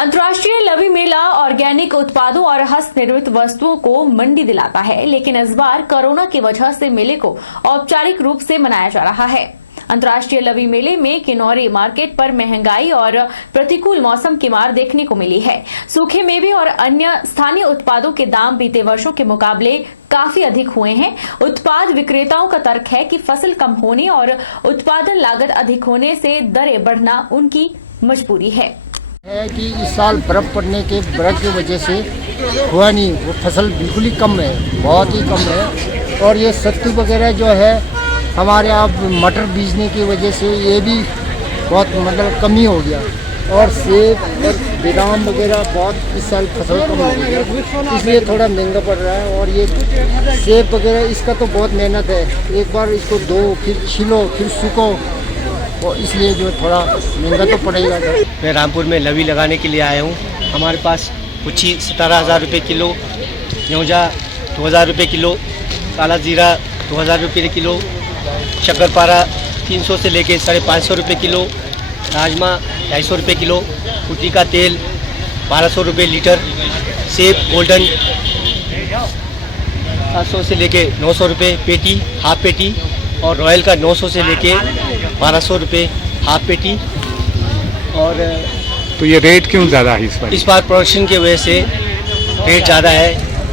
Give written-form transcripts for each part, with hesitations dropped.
अंतर्राष्ट्रीय लवी मेला ऑर्गेनिक उत्पादों और हस्तनिर्मित वस्तुओं को मंडी दिलाता है, लेकिन इस बार कोरोना की वजह से मेले को औपचारिक रूप से मनाया जा रहा है। अंतर्राष्ट्रीय लवी मेले में किन्नौरी मार्केट पर महंगाई और प्रतिकूल मौसम की मार देखने को मिली है। सूखे मेवे और अन्य स्थानीय उत्पादों के दाम बीते वर्षों के मुकाबले काफी अधिक हुए हैं। उत्पाद विक्रेताओं का तर्क है कि फसल कम होने और उत्पादन लागत अधिक होने से दरें बढ़ना उनकी मजबूरी है कि इस साल बर्फ पड़ने के वजह से हुआ नहीं, वो फसल बिल्कुल ही कम है, बहुत ही कम है। और ये सत्तू वगैरह जो है हमारे अब मटर बीजने की वजह से ये भी बहुत मतलब कमी हो गया। और सेब और बादाम वगैरह बहुत इस साल फसल कम हो गया, इसलिए थोड़ा महंगा पड़ रहा है। और ये सेब वगैरह इसका तो बहुत मेहनत है, एक बार इसको धो फिर छिलो फिर सूखो, और इसलिए जो थोड़ा महंगा तो पड़ेगा। मैं रामपुर में लवी लगाने के लिए आया हूँ। हमारे पास कुछी 17,000 रुपये किलो, न्योजा 2,000 रुपये किलो, काला जीरा 2,000 रुपये किलो, शक्करपारा 300 से लेके 550 रुपये किलो, राजमा 250 रुपये किलो, कुटी का तेल 1200 रुपये लीटर, सेब गोल्डन 700 से लेके 900 रुपये पेटी हाफ पेटी, और रॉयल का 900 से लेके 1200 रुपये हाफ पेटी। और तो ये रेट क्यों ज़्यादा है इस बार प्रोडक्शन की वजह से रेट ज़्यादा है।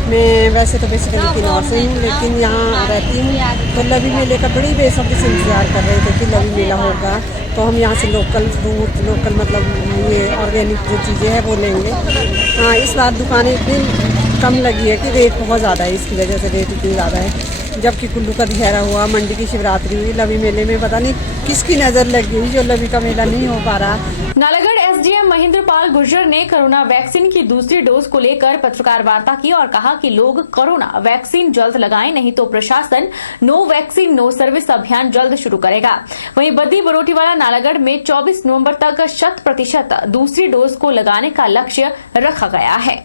मैं वैसे तो बेसिकली किन्नौर से हूँ, लेकिन यहाँ रहती हूँ, तो लवी मेले का बड़ी बेसब्री से इंतज़ार कर रहे थे कि लवी मेला होगा, तो हम यहाँ से लोकल फ्रूट लोकल मतलब ये ऑर्गेनिक जो चीज़ें हैं वो लेंगे। हाँ, इस बार दुकानें इतनी कम लगी है कि रेट बहुत ज़्यादा है, इसकी वजह से रेट इतनी ज़्यादा है। जबकि कुल्लू का दशहरा हुआ, मंडी की शिवरात्रि हुई, लवी मेले में पता नहीं किसकी नज़र लगी हुई जो लवी का मेला नहीं हो पा रहा। नालागढ़ एसडीएम महेंद्र पाल गुर्जर ने कोरोना वैक्सीन की दूसरी डोज को लेकर पत्रकार वार्ता की और कहा कि लोग कोरोना वैक्सीन जल्द लगाएं, नहीं तो प्रशासन नो वैक्सीन नो सर्विस अभियान जल्द शुरू करेगा। वहीं बद्दी बरोटीवाला नालागढ़ में 24 नवंबर तक 100% दूसरी डोज को लगाने का लक्ष्य रखा गया है।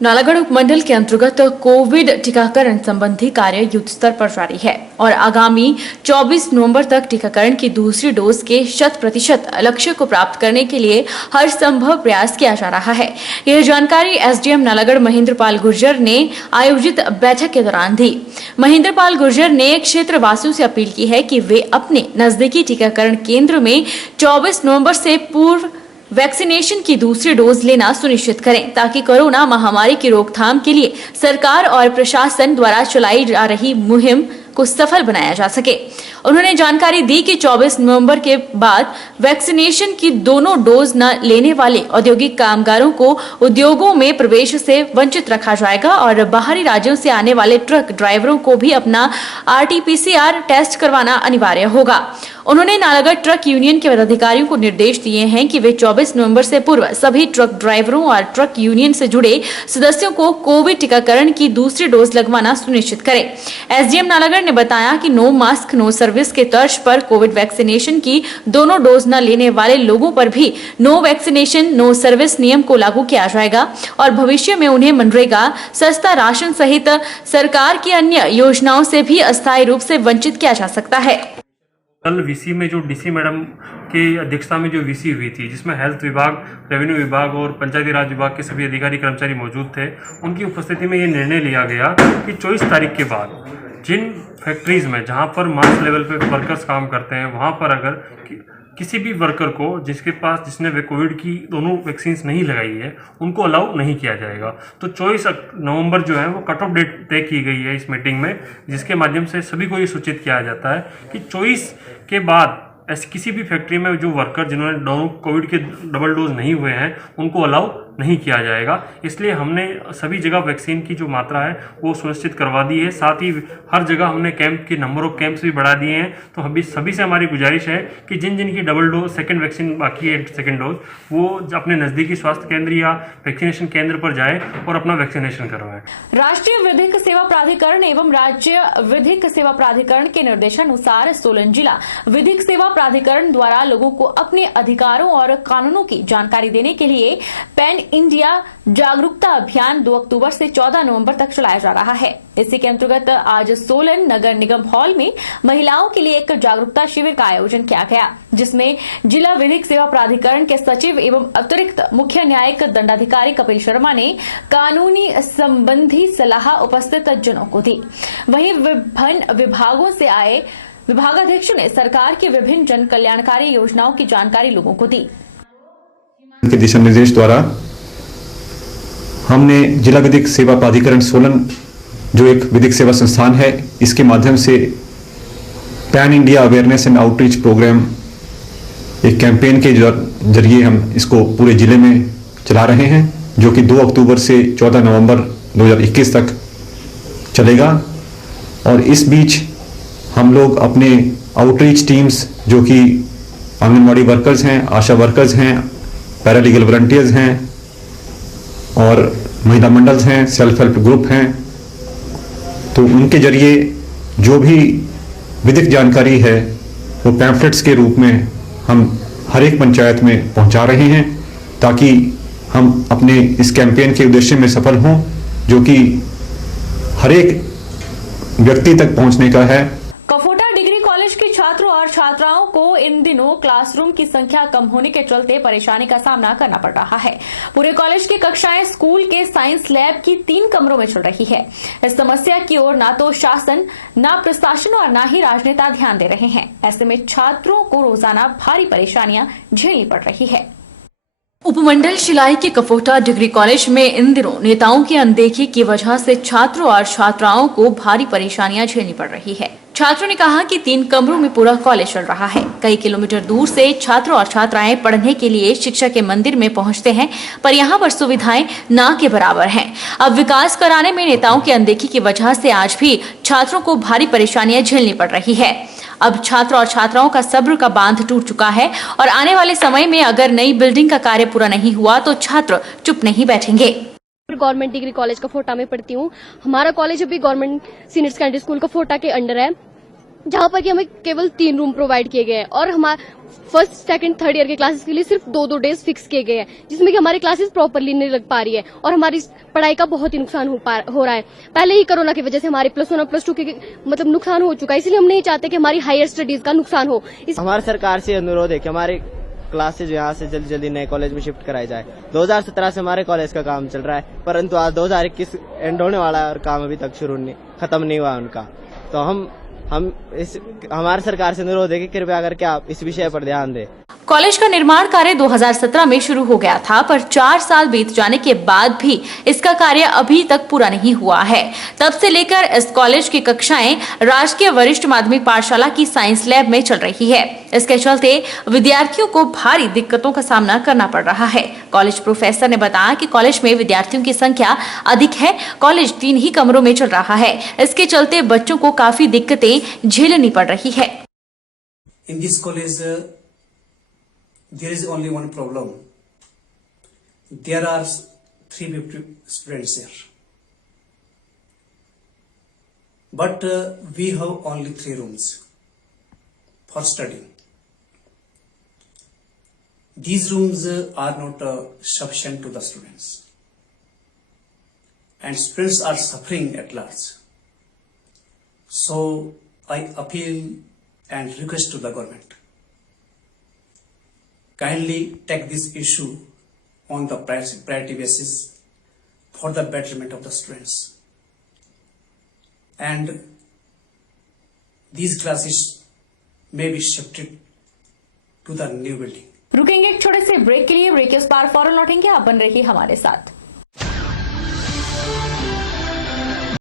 नालागढ़ उपमंडल के अंतर्गत कोविड टीकाकरण संबंधी कार्य युद्ध स्तर पर जारी है और आगामी 24 नवंबर तक टीकाकरण की दूसरी डोज के 100% लक्ष्य को प्राप्त करने के लिए हर संभव प्रयास किया जा रहा है। यह जानकारी एसडीएम नालागढ़ महेंद्र पाल गुर्जर ने आयोजित बैठक के दौरान दी। महेंद्र पाल गुर्जर ने क्षेत्र वासियों से अपील की है कि वे अपने नजदीकी टीकाकरण केंद्र में 24 नवंबर से पूर्व वैक्सीनेशन की दूसरी डोज लेना सुनिश्चित करें, ताकि कोरोना महामारी की रोकथाम के लिए सरकार और प्रशासन द्वारा चलाई जा रही मुहिम को सफल बनाया जा सके। उन्होंने जानकारी दी कि 24 नवंबर के बाद वैक्सीनेशन की दोनों डोज न लेने वाले औद्योगिक कामगारों को उद्योगों में प्रवेश से वंचित रखा जाएगा और बाहरी राज्यों से आने वाले ट्रक ड्राइवरों को भी अपना RT-PCR टेस्ट करवाना अनिवार्य होगा। उन्होंने नालागढ़ ट्रक यूनियन के पदाधिकारियों को निर्देश दिए हैं कि वे 24 नवंबर से पूर्व सभी ट्रक ड्राइवरों और ट्रक यूनियन से जुड़े सदस्यों को कोविड टीकाकरण की दूसरी डोज लगवाना सुनिश्चित करें। एसडीएम नालागढ़ ने बताया कि नो मास्क नो सर्विस के तर्ज पर कोविड वैक्सीनेशन की दोनों डोज न लेने वाले लोगों पर भी नो वैक्सीनेशन नो सर्विस नियम को लागू किया जाएगा और भविष्य में उन्हें मनरेगा, सस्ता राशन सहित सरकार की अन्य योजनाओं से भी अस्थायी रूप से वंचित किया जा सकता है। कल वीसी में जो डीसी मैडम की अध्यक्षता में जो वीसी हुई थी, जिसमें हेल्थ विभाग, रेवेन्यू विभाग और पंचायती राज विभाग के सभी अधिकारी कर्मचारी मौजूद थे, उनकी उपस्थिति में ये निर्णय लिया गया कि 24 तारीख के बाद जिन फैक्ट्रीज में जहां पर मास लेवल पे वर्कर्स काम करते हैं, वहां पर अगर किसी भी वर्कर को जिसने वे कोविड की दोनों वैक्सीन नहीं लगाई है, उनको अलाउ नहीं किया जाएगा। तो 24 नवंबर जो है वो कट ऑफ डेट तय की गई है इस मीटिंग में, जिसके माध्यम से सभी को ये सूचित किया जाता है कि 24 के बाद ऐसे किसी भी फैक्ट्री में जो वर्कर जिन्होंने दोनों कोविड के डबल डोज नहीं हुए हैं, उनको अलाउ नहीं किया जाएगा। इसलिए हमने सभी जगह वैक्सीन की जो मात्रा है वो सुनिश्चित करवा दी है। साथ ही हर जगह हमने कैंप की नंबर ऑफ कैंप्स भी बढ़ा दिए हैं। तो अभी सभी से हमारी गुजारिश है कि जिन की डबल डोज सेकंड वैक्सीन बाकी है, सेकंड डोज, वो अपने नज़दीकी स्वास्थ्य केंद्र या वैक्सीनेशन केंद्र पर जाए और अपना वैक्सीनेशन करवाएं। राष्ट्रीय विधिक सेवा प्राधिकरण एवं राज्य विधिक सेवा प्राधिकरण के निर्देशानुसार सोलन जिला विधिक सेवा प्राधिकरण द्वारा लोगों को अपने अधिकारों और कानूनों की जानकारी देने के लिए पैन इंडिया जागरूकता अभियान 2 अक्टूबर से 14 नवंबर तक चलाया जा रहा है। इसी के अंतर्गत आज सोलन नगर निगम हॉल में महिलाओं के लिए एक जागरूकता शिविर का आयोजन किया गया, जिसमें जिला विधिक सेवा प्राधिकरण के सचिव एवं अतिरिक्त मुख्य न्यायिक दंडाधिकारी कपिल शर्मा ने कानूनी संबंधी सलाह उपस्थित जनों को दी। वहीं विभिन्न विभागों से आए विभागाध्यक्षों ने सरकार की विभिन्न जन कल्याणकारी योजनाओं की जानकारी लोगों को दी। के दिशा निर्देश द्वारा हमने जिला विधिक सेवा प्राधिकरण सोलन, जो एक विधिक सेवा संस्थान है, इसके माध्यम से pan India awareness and outreach program, एक कैंपेन के जरिए हम इसको पूरे जिले में चला रहे हैं, जो कि 2 अक्टूबर से 14 नवंबर 2021 तक चलेगा। और इस बीच हम लोग अपने आउटरीच टीम्स, जो कि आंगनवाड़ी वर्कर्स हैं, आशा वर्कर्स हैं, पैरालीगल वॉलंटियर्स हैं और महिला मंडल्स हैं, सेल्फ हेल्प ग्रुप हैं, तो उनके जरिए जो भी विधिक जानकारी है वो पैम्फलेट्स के रूप में हम हर एक पंचायत में पहुंचा रहे हैं, ताकि हम अपने इस कैंपेन के उद्देश्य में सफल हों, जो कि हर एक व्यक्ति तक पहुंचने का है। कफोटा डिग्री कॉलेज के छात्रों और छात्राओं को इन दिनों क्लासरूम की संख्या कम होने के चलते परेशानी का सामना करना पड़ रहा है। पूरे कॉलेज की कक्षाएं स्कूल के साइंस लैब की 3 कमरों में चल रही है। इस समस्या की ओर ना तो शासन, ना प्रशासन और ना ही राजनेता ध्यान दे रहे हैं। ऐसे में छात्रों को रोजाना भारी परेशानियां झेलनी पड़ रही है। उपमंडल शिलाई के कफोटा डिग्री कॉलेज में इन दिनों नेताओं की अनदेखी की वजह से छात्रों और छात्राओं को भारी परेशानियां झेलनी पड़ रही है। छात्रों ने कहा कि 3 कमरों में पूरा कॉलेज चल रहा है। कई किलोमीटर दूर से छात्र और छात्राएं पढ़ने के लिए शिक्षा के मंदिर में पहुंचते हैं, पर यहां पर सुविधाएं ना के बराबर हैं। अब विकास कराने में नेताओं की अनदेखी की वजह से आज भी छात्रों को भारी परेशानियां झेलनी पड़ रही है। अब छात्र और छात्राओं का सब्र का बांध टूट चुका है और आने वाले समय में अगर नई बिल्डिंग का कार्य पूरा नहीं हुआ तो छात्र चुप नहीं बैठेंगे। गवर्नमेंट डिग्री कॉलेज कफोटा में पढ़ती हूँ। हमारा कॉलेज अभी government senior secondary school Kafota के अंडर है, जहाँ पर कि हमें केवल 3 रूम प्रोवाइड किए गए हैं और हमारे फर्स्ट, सेकंड, थर्ड ईयर के क्लासेस के लिए सिर्फ 2-2 डेज फिक्स किए गए हैं, जिसमें कि हमारी क्लासेस प्रॉपरली नहीं लग पा रही है और हमारी पढ़ाई का बहुत ही नुकसान हो रहा है। पहले ही कोरोना की वजह से हमारे +1 और +2 के मतलब नुकसान हो चुका है, इसलिए हम नहीं चाहते कि हमारी हायर स्टडीज का नुकसान हो। हमारी सरकार से अनुरोध है कि हमारी क्लासेज यहाँ से जल्दी जल्दी नए कॉलेज में शिफ्ट कराई जाए। 2017 से हमारे कॉलेज का काम चल रहा है, परंतु आज 2021 एंड होने वाला है और काम अभी तक खत्म नहीं हुआ उनका। तो हमारी सरकार से अनुरोध है कि कृपया करके आप इस विषय पर ध्यान दें। कॉलेज का निर्माण कार्य 2017 में शुरू हो गया था, पर 4 साल बीत जाने के बाद भी इसका कार्य अभी तक पूरा नहीं हुआ है। तब से लेकर इस कॉलेज की कक्षाएं राजकीय वरिष्ठ माध्यमिक पाठशाला की साइंस लैब में चल रही है। इसके चलते विद्यार्थियों को भारी दिक्कतों का सामना करना पड़ रहा है। कॉलेज प्रोफेसर ने बताया कि कॉलेज में विद्यार्थियों की संख्या अधिक है। कॉलेज 3 ही कमरों में चल रहा है। इसके चलते बच्चों को काफी दिक्कतें झेलनी पड़ रही है। In this college, there is only one problem. There are 350 students here, but we have only 3 rooms for studying. These rooms are not sufficient to the students, and students are suffering at large. So I appeal and request to the government, kindly take this issue on the priority basis for the betterment of the students, and these classes may be shifted to the new building. रुकेंगे एक छोटे से break के लिए। Break के उस पार फौरन लौटेंगे, आप बन रहिए हमारे साथ।